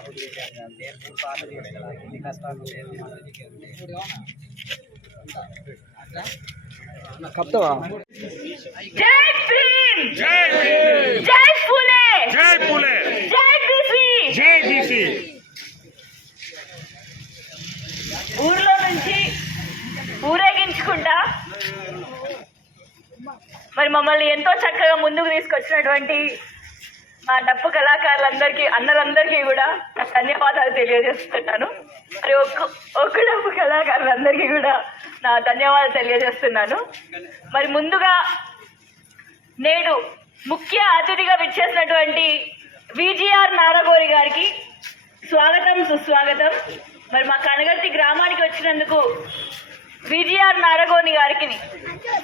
నేను మూడు సార్లు చేసిన ఎన్ని కష్టాలు లేదు కప్తావా? జై భీమ్! జై ఫులే! జై పూలే జై బీసీ! జై బీసీ! ఊర్లో నుంచి ఊరేగించుకుంటా. మరి మమ్మల్ని ఎంతో చక్కగా ముందుకు తీసుకొచ్చినటువంటి మా డప్పు కళాకారులందరికీ అన్నలందరికీ కూడా నా ధన్యవాదాలు తెలియజేస్తున్నాను. మరి ఒక్క ఒక్క డప్పు కళాకారులందరికీ కూడా నా ధన్యవాదాలు తెలియజేస్తున్నాను. మరి ముందుగా నేడు ముఖ్య అతిథిగా విచ్చేసినటువంటి విజిఆర్ నారగోరి గారికి స్వాగతం సుస్వాగతం. మరి మా కనగర్తి గ్రామానికి వచ్చినందుకు విజిఆర్ నారగోని గారికి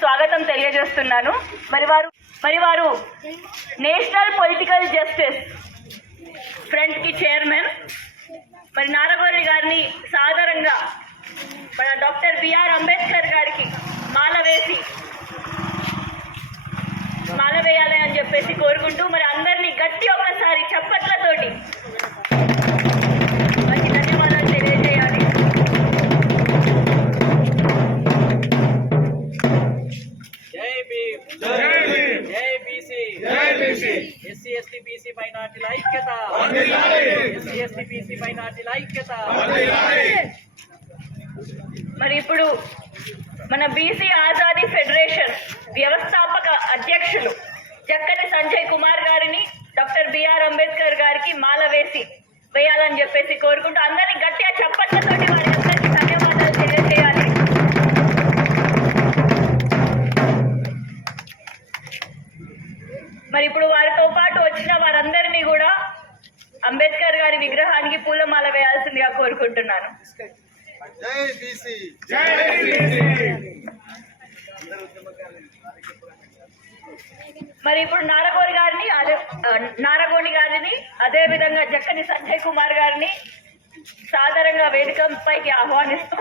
స్వాగతం తెలియజేస్తున్నాను. మరి వారు మరి వారు నేషనల్ పొలిటికల్ జస్టిస్ ఫ్రంట్కి చైర్మన్. మరి నారగోని గారిని సాధారణంగా మన డాక్టర్ బిఆర్ అంబేద్కర్ గారికి మాల వేసి మాల వేయాలి అని చెప్పేసి కోరుకుంటూ మరి అందరినీ గట్టి ఒకసారి చప్పట్లతోటి మన బీసీ ఆజాదీ ఫెడరేషన్ వ్యవస్థాపక అధ్యక్షులు చక్కటి సంజయ్ కుమార్ గారిని డాక్టర్ బిఆర్ అంబేద్కర్ గారికి మాల వేసి వేయాలని చెప్పేసి కోరుకుంటూ అందరినీ గట్టిగా చప్పట్లతోటి వారి అందరికీ ధన్యవాదాలు తెలియజేయాలి. మరి ఇప్పుడు వారితో పాటు వచ్చిన వారందరినీ కూడా అంబేద్కర్ గారి విగ్రహానికి పూలమాల వేయాల్సిందిగా కోరుకుంటున్నాను. జై బీసీ. జై బీసీ. మరి ఇప్పుడు నారగోని గారిని అదే నారగోని గారిని అదే విధంగా జక్కని సంజయ్ కుమార్ గారిని సాదరంగా వేదికపైకి ఆహ్వానిస్తూ.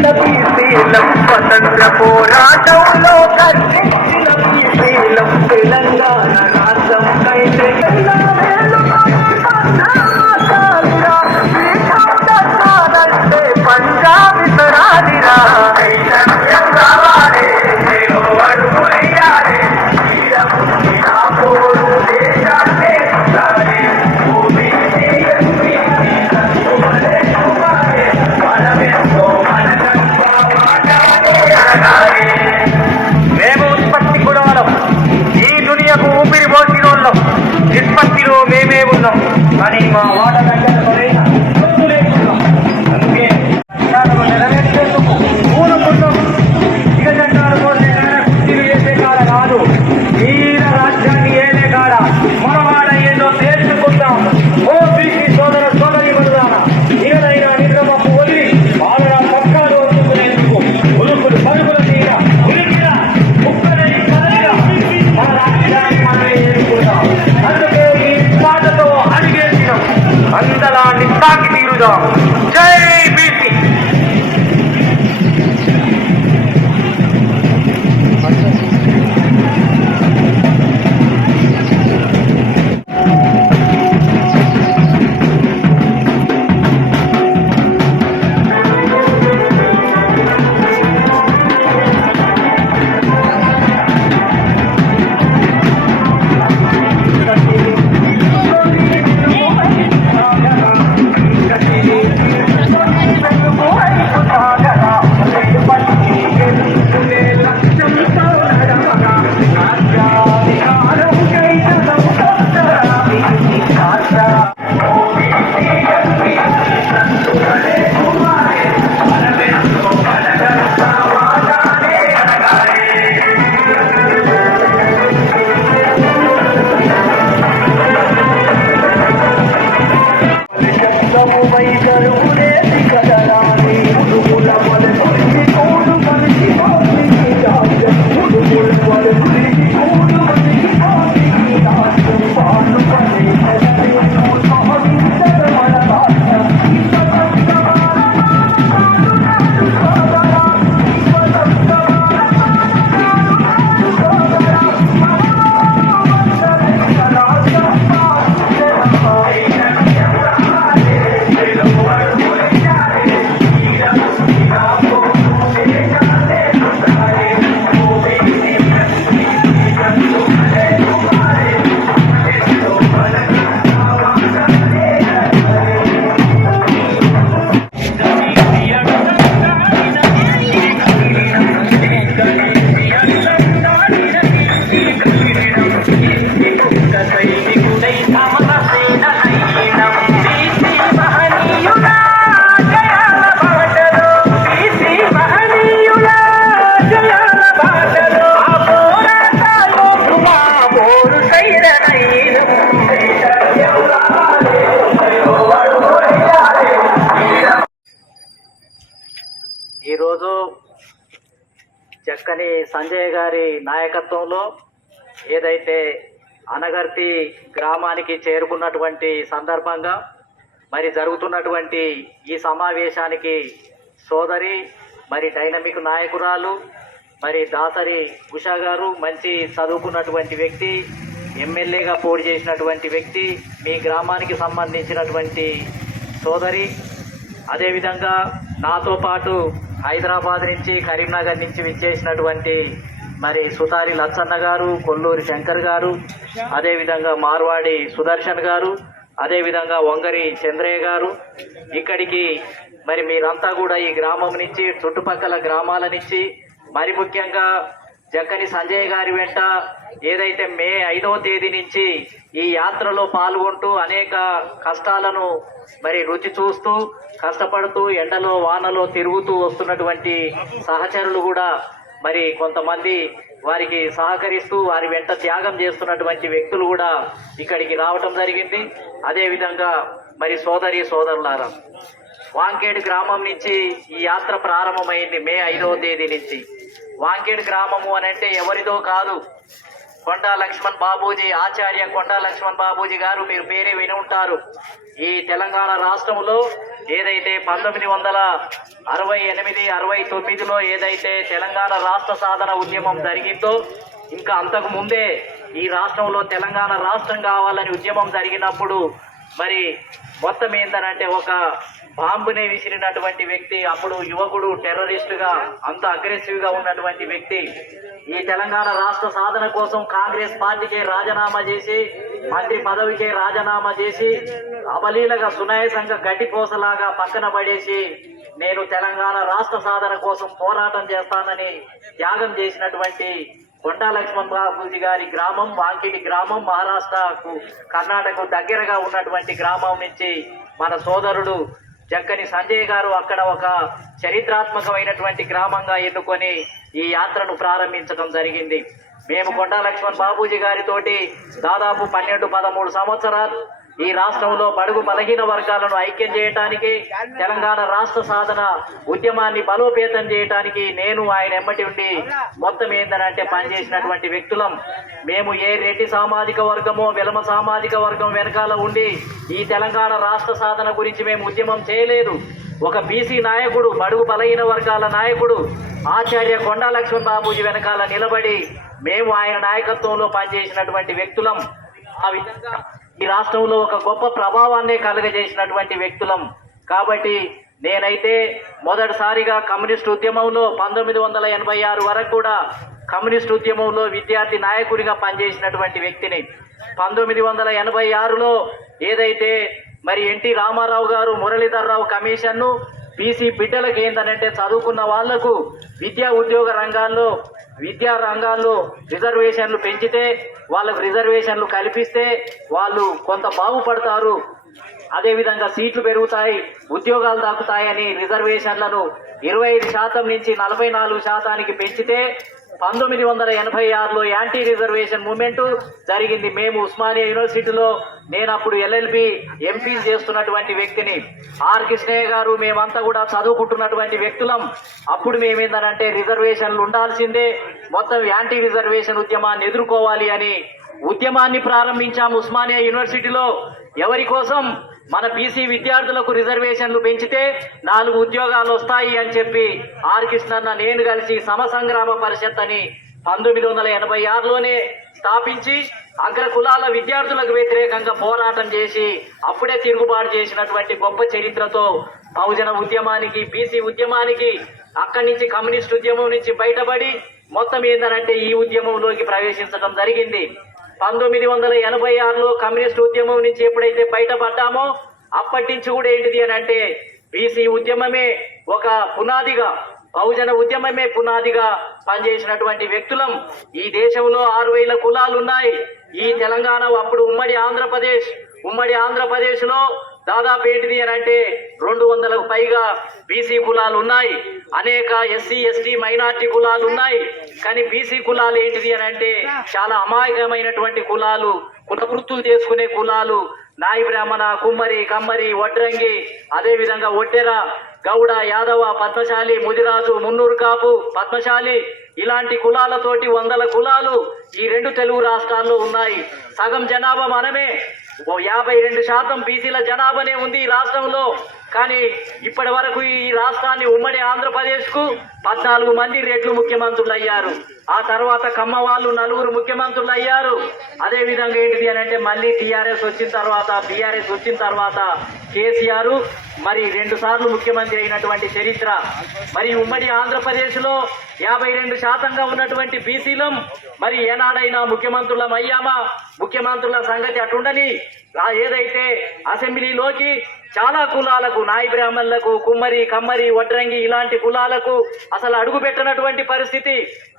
కర్షించిన బీసీలం స్వతంత్ర పోరాటంలో కర్షించిన బీసీలం తెలంగాణ రాష్ట్రం కైతే పంజాబీ సరాలిరా మేమే ఉన్నాం నాయకత్వంలో ఏదైతే అనగర్తి గ్రామానికి చేరుకున్నటువంటి సందర్భంగా మరి జరుగుతున్నటువంటి ఈ సమావేశానికి సోదరి మరి డైనమిక్ నాయకురాలు మరి దాసరి ఉషా గారు మంచి చదువుకున్నటువంటి వ్యక్తి ఎమ్మెల్యేగా పోటీ చేసినటువంటి వ్యక్తి మీ గ్రామానికి సంబంధించినటువంటి సోదరి. అదేవిధంగా నాతో పాటు హైదరాబాద్ నుంచి కరీంనగర్ నుంచి విచ్చేసినటువంటి మరి సుతారి లచ్చన్న గారు కొల్లూరి శంకర్ గారు అదేవిధంగా మార్వాడి సుదర్శన్ గారు అదేవిధంగా వంగరి చంద్రయ్య గారు. ఇక్కడికి మరి మీరంతా కూడా ఈ గ్రామం నుంచి చుట్టుపక్కల గ్రామాల నుంచి మరి ముఖ్యంగా జక్కని సంజయ్ గారి వెంట ఏదైతే మే ఐదవ తేదీ నుంచి ఈ యాత్రలో పాల్గొంటూ అనేక కష్టాలను మరి రుచి చూస్తూ కష్టపడుతూ ఎండలో వానలో తిరుగుతూ వస్తున్నటువంటి సహచరులు కూడా మరి కొంతమంది వారికి సహకరిస్తూ వారి వెంట త్యాగం చేస్తున్నటువంటి వ్యక్తులు కూడా ఇక్కడికి రావటం జరిగింది. అదేవిధంగా మరి సోదరి సోదరులారా వాంకేడు గ్రామం నుంచి ఈ యాత్ర ప్రారంభమైంది మే ఐదవ తేదీ నుంచి. వాంకేడు గ్రామము అని అంటే ఎవరిదో కాదు. కొండా లక్ష్మణ్ బాబూజీ ఆచార్య కొండా లక్ష్మణ్ బాబూజీ గారు మీరు పేరే విని ఉంటారు. ఈ తెలంగాణ రాష్ట్రంలో ఏదైతే పంతొమ్మిది వందల అరవై ఎనిమిది అరవై తొమ్మిదిలో ఏదైతే తెలంగాణ రాష్ట్ర సాధన ఉద్యమం జరిగిందో ఇంకా అంతకు ముందే ఈ రాష్ట్రంలో తెలంగాణ రాష్ట్రం కావాలని ఉద్యమం జరిగినప్పుడు మరి మొత్తం ఏంటనంటే ఒక బాంబుని విసిరినటువంటి వ్యక్తి అప్పుడు యువకుడు టెర్రరిస్టుగా అంత అగ్రెసివ్గా ఉన్నటువంటి వ్యక్తి ఈ తెలంగాణ రాష్ట్ర సాధన కోసం కాంగ్రెస్ పార్టీకే రాజీనామా చేసి మంత్రి పదవికే రాజీనామా చేసి అవలీలగా సునాయసంగా గడ్డిపోసలాగా పక్కన పడేసి నేను తెలంగాణ రాష్ట్ర సాధన కోసం పోరాటం చేస్తానని త్యాగం చేసినటువంటి కొండా లక్ష్మణ్ బాబూజీ గారి గ్రామం వాంకిడి గ్రామం మహారాష్ట్రకు కర్ణాటకకు దగ్గరగా ఉన్నటువంటి గ్రామం నుంచి మన సోదరుడు జక్కని సంజయ్ గారు అక్కడ ఒక చరిత్రాత్మకమైనటువంటి గ్రామంగా ఎన్నుకొని ఈ యాత్రను ప్రారంభించడం జరిగింది. మేము కొండా లక్ష్మణ్ బాబూజీ గారితోటి దాదాపు పన్నెండు పదమూడు సంవత్సరాలు ఈ రాష్ట్రంలో బడుగు బలహీన వర్గాలను ఐక్యం చేయటానికి తెలంగాణ రాష్ట్ర సాధన ఉద్యమాన్ని బలోపేతం చేయటానికి నేను ఆయన ఎమ్మటి ఉండి మొత్తం ఏందనంటే పనిచేసినటువంటి వ్యక్తులం. మేము ఏ రెడ్డి సామాజిక వర్గమో విలమ సామాజిక వర్గం వెనకాల ఉండి ఈ తెలంగాణ రాష్ట్ర సాధన గురించి మేము ఉద్యమం చేయలేదు. ఒక బీసీ నాయకుడు బడుగు బలహీన వర్గాల నాయకుడు ఆచార్య కొండా లక్ష్మణ్ బాబూజీ వెనకాల నిలబడి మేము ఆయన నాయకత్వంలో పనిచేసినటువంటి వ్యక్తులం. ఆ విధంగా ఈ రాష్ట్రంలో ఒక గొప్ప ప్రభావాన్ని కలుగజేసినటువంటి వ్యక్తులం. కాబట్టి నేనైతే మొదటిసారిగా కమ్యూనిస్ట్ ఉద్యమంలో పంతొమ్మిది వందల ఎనభై ఆరు వరకు కూడా కమ్యూనిస్ట్ ఉద్యమంలో విద్యార్థి నాయకుడిగా పనిచేసినటువంటి వ్యక్తిని. పంతొమ్మిది వందల ఎనభై ఆరులో ఏదైతే మరి ఎన్టీ రామారావు గారు మురళీధర్రావు కమిషన్ను బీసీ బిడ్డలకు ఏంటనంటే చదువుకున్న వాళ్ళకు విద్యా ఉద్యోగ రంగాల్లో విద్యా రంగాల్లో రిజర్వేషన్లు పెంచితే వాళ్ళకు రిజర్వేషన్లు కల్పిస్తే వాళ్ళు కొంత బాగుపడతారు. అదేవిధంగా సీట్లు పెరుగుతాయి ఉద్యోగాలు దక్కుతాయని రిజర్వేషన్లను ఇరవై ఐదు శాతం నుంచి నలభై నాలుగు శాతానికి పెంచితే పంతొమ్మిది వందల ఎనభై ఆరులో యాంటీ రిజర్వేషన్ మూమెంట్ జరిగింది. మేము ఉస్మానియా యూనివర్సిటీలో నేను అప్పుడు ఎల్ఎల్బి ఎంపీ చేస్తున్నటువంటి వ్యక్తిని. ఆర్ కృష్ణయ్య గారు మేమంతా కూడా చదువుకుంటున్నటువంటి వ్యక్తులం. అప్పుడు మేమేందనంటే రిజర్వేషన్లు ఉండాల్సిందే. మొత్తం యాంటీ రిజర్వేషన్ ఉద్యమాన్ని ఎదుర్కోవాలి అని ఉద్యమాన్ని ప్రారంభించాము ఉస్మానియా యూనివర్సిటీలో. ఎవరి కోసం? మన బీసీ విద్యార్థులకు రిజర్వేషన్లు పెంచితే నాలుగు ఉద్యోగాలు వస్తాయి అని చెప్పి ఆర్ కృష్ణన్న నేను కలిసి సమసంగ్రామ పరిషత్ అని పంతొమ్మిది వందల ఎనభై ఆరులోనే స్థాపించి అగ్ర కులాల విద్యార్థులకు వ్యతిరేకంగా పోరాటం చేసి అప్పుడే తిరుగుబాటు చేసినటువంటి గొప్ప చరిత్రతో బహుజన ఉద్యమానికి బీసీ ఉద్యమానికి అక్కడి నుంచి కమ్యూనిస్ట్ ఉద్యమం నుంచి బయటపడి మొత్తం ఏంటంటే ఈ ఉద్యమంలోకి ప్రవేశించడం జరిగింది. పంతొమ్మిది వందల ఎనభై ఆరులో కమ్యూనిస్ట్ ఉద్యమం నుంచి ఎప్పుడైతే బయటపడ్డామో అప్పటి నుంచి కూడా ఏంటిది అని అంటే బీసీ ఉద్యమమే ఒక పునాదిగా బహుజన ఉద్యమమే పునాదిగా పనిచేసినటువంటి వ్యక్తులం. ఈ దేశంలో ఆరు వేల కులాలు ఉన్నాయి ఈ తెలంగాణ అప్పుడు ఉమ్మడి ఆంధ్రప్రదేశ్. ఉమ్మడి ఆంధ్రప్రదేశ్లో దాదాపు ఏంటిది అని అంటే రెండు వందలకు పైగా బీసీ కులాలు ఉన్నాయి. అనేక ఎస్సీ ఎస్టీ మైనార్టీ కులాలు ఉన్నాయి. కానీ బీసీ కులాలు ఏంటిది అని అంటే చాలా అమాయకమైనటువంటి కులాలు కుల వృత్తులు చేసుకునే కులాలు నాయి బ్రాహ్మణ కుమ్మరి కమ్మరి వడ్రంగి అదేవిధంగా ఒట్టెర గౌడ యాదవ పద్మశాలి ముదిరాజు మున్నూరు కాపు పద్మశాలి ఇలాంటి కులాలతోటి వందల కులాలు ఈ రెండు తెలుగు రాష్ట్రాల్లో ఉన్నాయి. సగం జనాభా మనమే. ఓ యాభై రెండు శాతం బీసీల జనాభానే ఉంది ఈ రాష్ట్రంలో. కానీ ఇప్పటి వరకు ఈ రాష్ట్రాన్ని ఉమ్మడి ఆంధ్రప్రదేశ్కు పద్నాలుగు మంది రెట్లు ముఖ్యమంత్రులు అయ్యారు ఆ తర్వాత కమ్మ వాళ్ళు నలుగురు ముఖ్యమంత్రులు అయ్యారు అదే విధంగా ఏంటిది అని అంటే మళ్ళీ టీఆర్ఎస్ వచ్చిన తర్వాత బీఆర్ఎస్ వచ్చిన తర్వాత కేసీఆర్ మరి రెండు సార్లు ముఖ్యమంత్రి అయినటువంటి చరిత్ర. మరి ఉమ్మడి ఆంధ్రప్రదేశ్లో యాభై రెండు శాతంగా ఉన్నటువంటి బీసీలం మరి ఏనాడైనా ముఖ్యమంత్రులం అయ్యామా ముఖ్యమంత్రుల సంగతి అటుండని ఏదైతే అసెంబ్లీలోకి చాలా కులాలకు నాయి బ్రాహ్మణులకు కుమ్మరి కమ్మరి వడ్రంగి ఇలాంటి కులాలకు అసలు అడుగు పెట్టినటువంటి పరిస్థితి.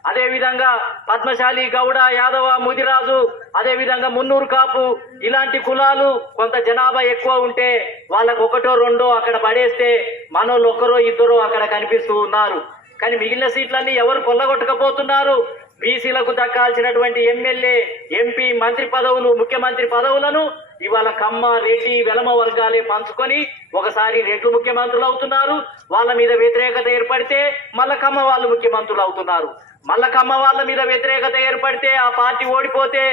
అదే విధంగా పద్మశాలి గౌడ యాదవ ముదిరాజు అదే విధంగా మున్నూరు కాపు ఇలాంటి కులాలు కొంత జనాభా ఎక్కువ ఉంటే వాళ్ళకు ఒకటో రెండో అక్కడ పడేస్తే మనోళ్ళు ఒక్కరో ఇద్దరో అక్కడ కనిపిస్తూ ఉన్నారు. కానీ మిగిలిన సీట్లన్నీ ఎవరు కొల్లగొట్టకపోతున్నారు? బీసీలకు దక్కాల్సినటువంటి ఎమ్మెల్యే ఎంపీ మంత్రి పదవులు ముఖ్యమంత్రి పదవులను ఇవాళ కమ్మ రెడ్డి వెలమ వర్గాలే పంచుకొని ఒకసారి రెడ్లు ముఖ్యమంత్రులు అవుతున్నారు. వాళ్ళ మీద వ్యతిరేకత ఏర్పడితే మళ్ళా కమ్మ వాళ్ళు ముఖ్యమంత్రులు అవుతున్నారు. మళ్ళా కమ్మ వాళ్ళ మీద వ్యతిరేకత ఏర్పడితే ఆ పార్టీ ఓడిపోతే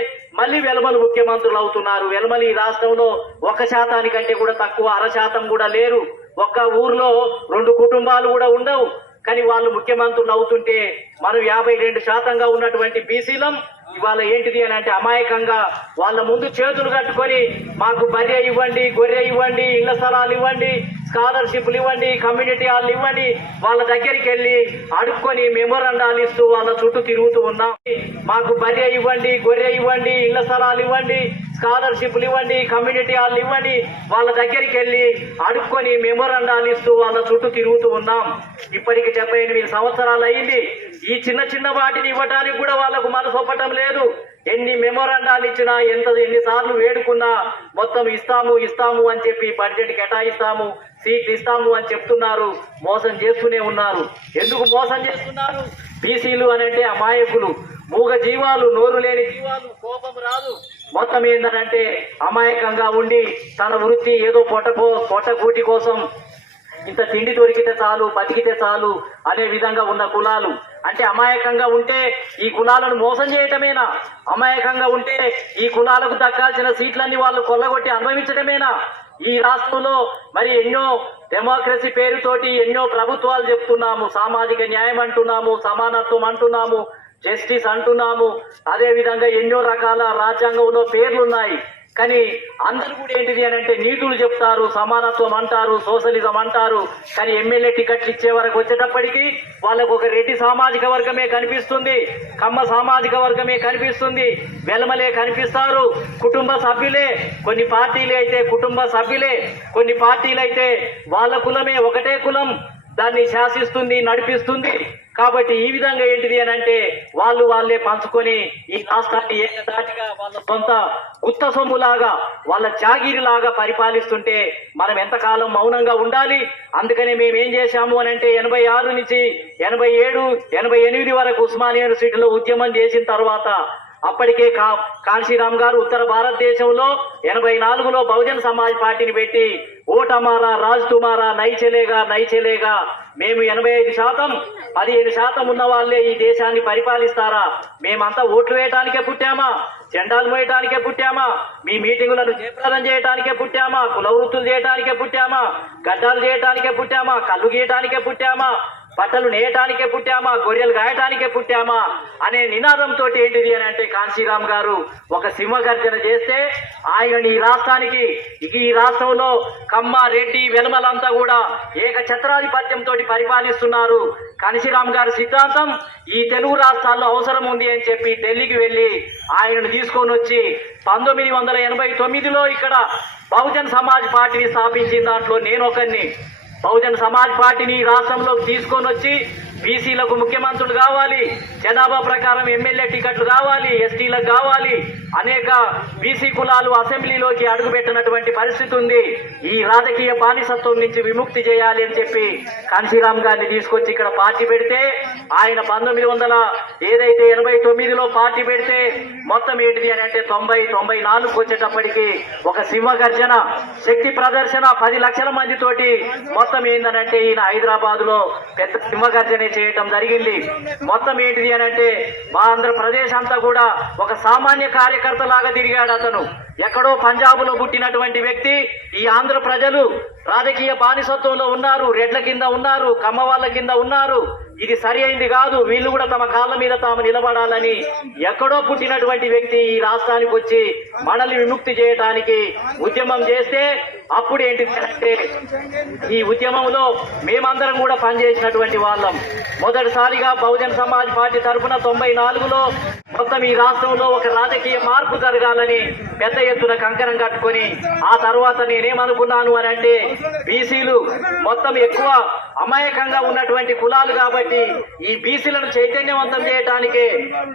మళ్ళీ వెలమలు ముఖ్యమంత్రులు అవుతున్నారు. వెలమలు ఈ రాష్ట్రంలో ఒక శాతానికంటే కూడా తక్కువ అర శాతం కూడా లేరు. ఒక్క ఊర్లో రెండు కుటుంబాలు కూడా ఉండవు. కానీ వాళ్ళు ముఖ్యమంత్రులు అవుతుంటే మనం యాభై రెండు శాతంగా ఉన్నటువంటి బీసీలం ఇవాళ ఏంటిది అని అంటే అమాయకంగా వాళ్ళ ముందు చేతులు కట్టుకొని మాకు బర్రె ఇవ్వండి గొర్రె ఇవ్వండి ఇళ్ళ స్థలాలు ఇవ్వండి స్కాలర్షిప్లు ఇవ్వండి కమ్యూనిటీ హాల్ ఇవ్వండి వాళ్ళ దగ్గరికి వెళ్ళి అడుక్కొని మెమోరండాలు ఇస్తూ వాళ్ళ చుట్టూ తిరుగుతూ ఉన్నాం. మాకు బర్రె ఇవ్వండి గొర్రె ఇవ్వండి ఇళ్ళ స్థలాలు ఇవ్వండి స్కాలర్షిప్లు ఇవ్వండి కమ్యూనిటీ హాల్ ఇవ్వండి వాళ్ళ దగ్గరికి వెళ్ళి అడుక్కొని మెమోరండాలు ఇస్తూ వాళ్ళ చుట్టూ తిరుగుతూ ఉన్నాం. ఇప్పటికి డెబ్బై ఎనిమిది సంవత్సరాలు అయింది. ఈ చిన్న చిన్న వాటిని ఇవ్వడానికి కూడా వాళ్ళకు మనసొప్పటం లేదు. ఎన్ని మెమోరాండాలు ఇచ్చినా ఎంత ఎన్నిసార్లు వేడుకున్నా మొత్తం ఇస్తాము ఇస్తాము అని చెప్పి బడ్జెట్ కేటాయిస్తాము సీట్లు ఇస్తాము అని చెప్తున్నారు మోసం చేస్తూనే ఉన్నారు. ఎందుకు మోసం చేస్తున్నారు? బీసీలు అని అంటే అమాయకులు. మూగ జీవాలు నోరు లేని జీవాలు కోపం రాదు. మొత్తం ఏంటంటే అమాయకంగా ఉండి తన వృత్తి ఏదో పొట్టకో పొట్టకూటి కోసం ఇంత తిండి దొరికితే చాలు బతికితే చాలు అనే విధంగా ఉన్న కులాలు. అంటే అమాయకంగా ఉంటే ఈ కులాలను మోసం చేయటమేనా? అమాయకంగా ఉంటే ఈ కులాలకు దక్కాల్సిన సీట్లన్నీ వాళ్ళు కొల్లగొట్టి అనుభవించటమేనా ఈ రాష్ట్రంలో మరి ఎన్నో డెమోక్రసీ పేరుతోటి ఎన్నో ప్రభుత్వాలు చెప్తున్నాము. సామాజిక న్యాయం అంటున్నాము సమానత్వం అంటున్నాము జస్టిస్ అంటున్నాము. అదే విధంగా ఎన్నో రకాల రాజ్యాంగంలో పేర్లు ఉన్నాయి కానీ అందరు కూడా ఏంటిది అని అంటే నీతులు చెప్తారు సమానత్వం అంటారు సోషలిజం అంటారు. కానీ ఎమ్మెల్యే టికెట్లు ఇచ్చే వరకు వచ్చేటప్పటికి వాళ్ళకు ఒక రెడ్డి సామాజిక వర్గమే కనిపిస్తుంది కమ్మ సామాజిక వర్గమే కనిపిస్తుంది. వెలమలే కనిపిస్తారు. కుటుంబ సభ్యులే కొన్ని పార్టీలు అయితే కుటుంబ సభ్యులే కొన్ని పార్టీలు అయితే వాళ్ళ కులమే ఒకటే కులం. దాన్ని శాసిస్తుంది నడిపిస్తుంది. కాబట్టి ఈ విధంగా ఏంటిది అని అంటే వాళ్ళు వాళ్ళే పంచుకొని ఈ రాష్ట్రాన్ని ఏకదాటిగా వాళ్ళ సొంత గుత్త సొమ్ములాగా వాళ్ళ జాగీరిలాగా పరిపాలిస్తుంటే మనం ఎంతకాలం మౌనంగా ఉండాలి? అందుకనే మేము ఏం చేశాము అని అంటే ఎనభై ఆరు నుంచి ఎనభై ఏడు ఎనభై ఎనిమిది వరకు ఉస్మానియా యూనివర్సిటీలో ఉద్యమం చేసిన తర్వాత అప్పటికే కా కాంశీరామ్ గారు ఉత్తర భారతదేశంలో ఎనభై నాలుగులో బహుజన్ సమాజ్ పార్టీని పెట్టి ఓటమారా రాజ్ తుమారా నైచెలేగా మేము ఎనభై ఐదు శాతం పదిహేను శాతం ఉన్న వాళ్ళే ఈ దేశాన్ని పరిపాలిస్తారా? మేమంతా ఓట్లు వేయటానికే పుట్టామా? జెండాలు మోయటానికే పుట్టామా? మీ మీటింగులను జయప్రదం చేయటానికే పుట్టామా? కుల వృత్తులు చేయటానికే పుట్టామా? గడ్డాలు చేయటానికే పుట్టామా? కళ్ళు గీయటానికే పుట్టామా? బట్టలు నేయటానికే పుట్టామా? గొర్రెలు గాయటానికే పుట్టామా? అనే నినాదంతో ఏంటిది అని అంటే కాంశీరామ్ గారు ఒక సింహగర్జన చేస్తే ఆయన ఈ రాష్ట్రానికి ఈ రాష్ట్రంలో కమ్మ రెడ్డి వెలమలంతా కూడా ఏక ఛత్రాధిపత్యంతో పరిపాలిస్తున్నారు. కాంశీరామ్ గారి సిద్ధాంతం ఈ తెలుగు రాష్ట్రాల్లో అవసరం ఉంది అని చెప్పి ఢిల్లీకి వెళ్ళి ఆయనను తీసుకొని వచ్చి పంతొమ్మిది వందల ఎనభై తొమ్మిదిలో ఇక్కడ బహుజన్ సమాజ్ పార్టీని స్థాపించిన దాంట్లో నేను ఒకరిని బహుజన్ సమాజ్ పార్టీని ఈ రాష్ట్రంలోకి తీసుకొని వచ్చి బీసీలకు ముఖ్యమంత్రులు కావాలి జనాభా ప్రకారం ఎమ్మెల్యే టికెట్లు కావాలి ఎస్టీలకు కావాలి. అనేక బీసీ కులాలు అసెంబ్లీలోకి అడుగుపెట్టినటువంటి పరిస్థితి ఉంది. ఈ రాజకీయ బానిసత్వం నుంచి విముక్తి చేయాలి అని చెప్పి కాంశీరామ్ గారిని తీసుకొచ్చి ఇక్కడ పార్టీ పెడితే ఆయన పంతొమ్మిది వందల ఏదైతే ఎనభై తొమ్మిదిలో పార్టీ పెడితే మొత్తం ఏంటిది అని అంటే తొంభై తొంభై నాలుగు వచ్చేటప్పటికి ఒక సింహగర్జన శక్తి ప్రదర్శన పది లక్షల మందితోటి మొత్తం ఏందనంటే ఈయన హైదరాబాద్లో పెద్ద సింహగర్జన చేయటం జరిగింది. మొత్తం ఏంటిది అని అంటే మా ఆంధ్రప్రదేశ్ అంతా కూడా ఒక సామాన్య కార్యకర్త లాగా తిరిగాడు అతను. ఎక్కడో పంజాబ్లో పుట్టినటువంటి వ్యక్తి ఈ ఆంధ్ర ప్రజలు రాజకీయ బానిసత్వంలో ఉన్నారు రెడ్ల కింద ఉన్నారు కమ్మ వాళ్ళ కింద ఉన్నారు. ఇది సరి అయింది కాదు వీళ్ళు కూడా తమ కాళ్ళ మీద తాము నిలబడాలని ఎక్కడో పుట్టినటువంటి వ్యక్తి ఈ రాష్ట్రానికి వచ్చి మనల్ని విముక్తి చేయడానికి ఉద్యమం చేస్తే అప్పుడు ఏంటి అంటే ఈ ఉద్యమంలో మేమందరం కూడా పనిచేసినటువంటి వాళ్ళం. మొదటిసారిగా బహుజన్ సమాజ్ పార్టీ తరఫున తొంభై నాలుగులో మొత్తం ఈ రాష్ట్రంలో ఒక రాజకీయ మార్పు జరగాలని పెద్ద ఎత్తున కంకణం కట్టుకొని ఆ తర్వాత నేనేమనుకున్నాను అని అంటే బీసీలు మొత్తం ఎక్కువ అమాయకంగా ఉన్నటువంటి కులాలు కాబట్టి ఈ బీసీలను చైతన్యవంతం చేయడానికే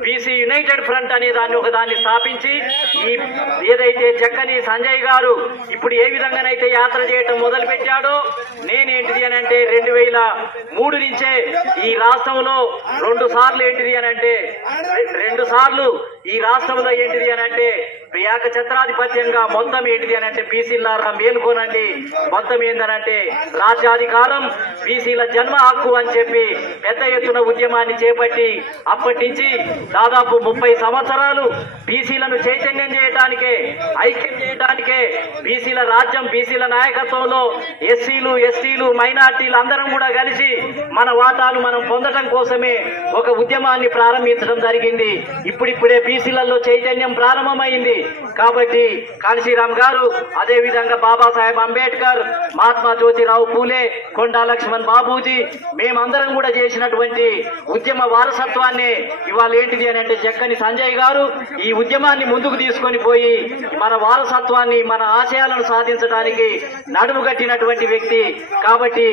బీసీ యునైటెడ్ ఫ్రంట్ అనే దాన్ని ఒక దాన్ని స్థాపించి ఈ ఏదైతే చక్కని సంజయ్ గారు ఇప్పుడు ఏ విధంగానైతే యాత్ర చేయటం మొదలు పెట్టాడో నేనేంటిది అని అంటే రెండు వేల మూడు నుంచే ఈ రాష్ట్రంలో రెండు సార్లు ఏంటిది అని అంటే రెండు సార్లు ఈ రాష్ట్రంలో ఏంటిది అని అంటే ఏక ఛత్రాధిపత్యంగా మొత్తం ఏంటిది అని అంటే బీసీలారా మేలుకోనండి. మొత్తం ఏందనంటే రాజ్యాధికారం బీసీల జన్మ హక్కు అని చెప్పి పెద్ద ఎత్తున ఉద్యమాన్ని చేపట్టి అప్పటి నుంచి దాదాపు ముప్పై సంవత్సరాలు బీసీలను చైతన్యం చేయడానికే ఐక్యం చేయడానికే బీసీల రాజ్యం బీసీల నాయకత్వంలో ఎస్సీలు ఎస్టీలు మైనార్టీలు అందరం కూడా కలిసి మన వాటాలు మనం పొందడం కోసమే ఒక ఉద్యమాన్ని ప్రారంభించడం జరిగింది. ఇప్పుడిప్పుడే బీసీలలో చైతన్యం ప్రారంభమైంది. కాబట్టి కాళీశ్రీరామ్ గారు అదేవిధంగా బాబాసాహెబ్ అంబేద్కర్ మహాత్మా జ్యోతిరావు పూలే కొండా లక్ష్మణ్ బాబూజీ మేమందరం కూడా చేసినటువంటి ఉద్యమ వారసత్వాన్ని ఇవాళ ఏంటిది అని అంటే జక్కని సంజయ్ గారు ఈ ఉద్యమాన్ని ముందుకు తీసుకొని పోయి మన వారసత్వాన్ని మన ఆశయాలను సాధించడానికి నడుము కట్టినటువంటి వ్యక్తి. కాబట్టి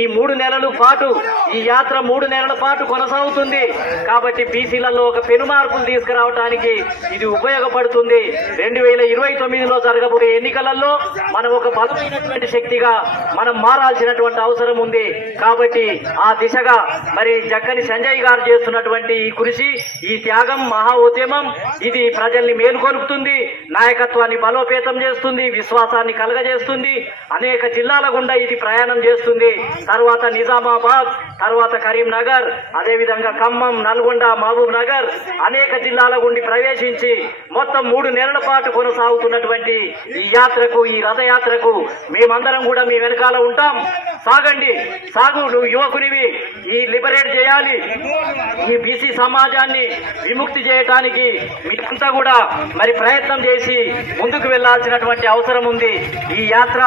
ఈ మూడు నెలల పాటు ఈ యాత్ర మూడు నెలల పాటు కొనసాగుతుంది. కాబట్టి బీసీలలో ఒక పెను మార్పులు తీసుకురావడానికి ఇది ఉపయోగపడుతుంది. రెండు వేల ఇరవై తొమ్మిదిలో జరగబోయే ఎన్నికలలో మనం ఒక బలమైనటువంటి శక్తిగా మనం మారాల్సినటువంటి అవసరం ఉంది. కాబట్టి ఆ దిశగా మరి జక్కని సంజయ్ గారు చేస్తున్నటువంటి ఈ కృషి ఈ త్యాగం మహా ఉద్యమం ఇది ప్రజల్ని మేలుకొలుపుతుంది నాయకత్వాన్ని బలోపేతం చేస్తుంది విశ్వాసాన్ని కలగజేస్తుంది. అనేక జిల్లాల గుండా ఇది ప్రయాణం చేస్తుంది. తర్వాత నిజామాబాద్ తర్వాత కరీంనగర్ అదేవిధంగా ఖమ్మం నల్గొండ మహబూబ్ నగర్ అనేక జిల్లాల గుండా ప్రవేశించి మొత్తం మూడు నెలల పాటు కొనసాగుతున్నటువంటి ఈ యాత్రకు ఈ రథయాత్రకు మేమందరం కూడా మీ వెనకాల ఉంటాం. సాగండి సాగు నువ్వు యువకునివి ఈ లిబరేట్ చేయాలి. ఈ బీసీ సమాజాన్ని విముక్తి చేయటానికి మీరంతా కూడా మరి ప్రయత్నం చేసి ముందుకు వెళ్ళాల్సినటువంటి అవసరం ఉంది. ఈ యాత్ర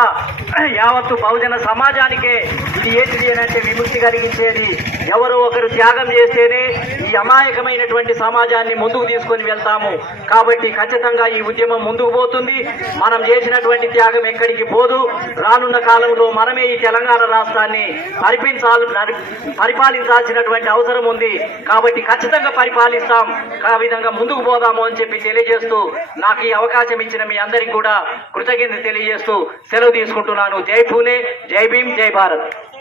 యావత్తు బహుజన సమాజానికే ఇది ఏంటిది అని అంటే విముక్తి కలిగించేది. ఎవరో ఒకరు త్యాగం చేస్తేనే ఈ అమాయకమైనటువంటి సమాజాన్ని ముందుకు తీసుకొని వెళ్తాము. కాబట్టి ఖచ్చితంగా ఈ ఉద్యమం ముందుకు పోతుంది. మనం చేసినటువంటి త్యాగం ఎక్కడికి పోదు. రానున్న కాలంలో మనమే ఈ తెలంగాణ రాష్ట్రాన్ని పరిపించాలి పరిపాలించాల్సినటువంటి అవసరం ఉంది. కాబట్టి ఖచ్చితంగా పరిపాలిస్తాం. ఆ విధంగా ముందుకు పోదాము అని చెప్పి తెలియజేస్తూ నాకు ఈ అవకాశం ఇచ్చిన మీ అందరికీ కూడా కృతజ్ఞత తెలియజేస్తూ సెలవు తీసుకుంటున్నాను. జై పూణే జై భీమ్ జై భారత్.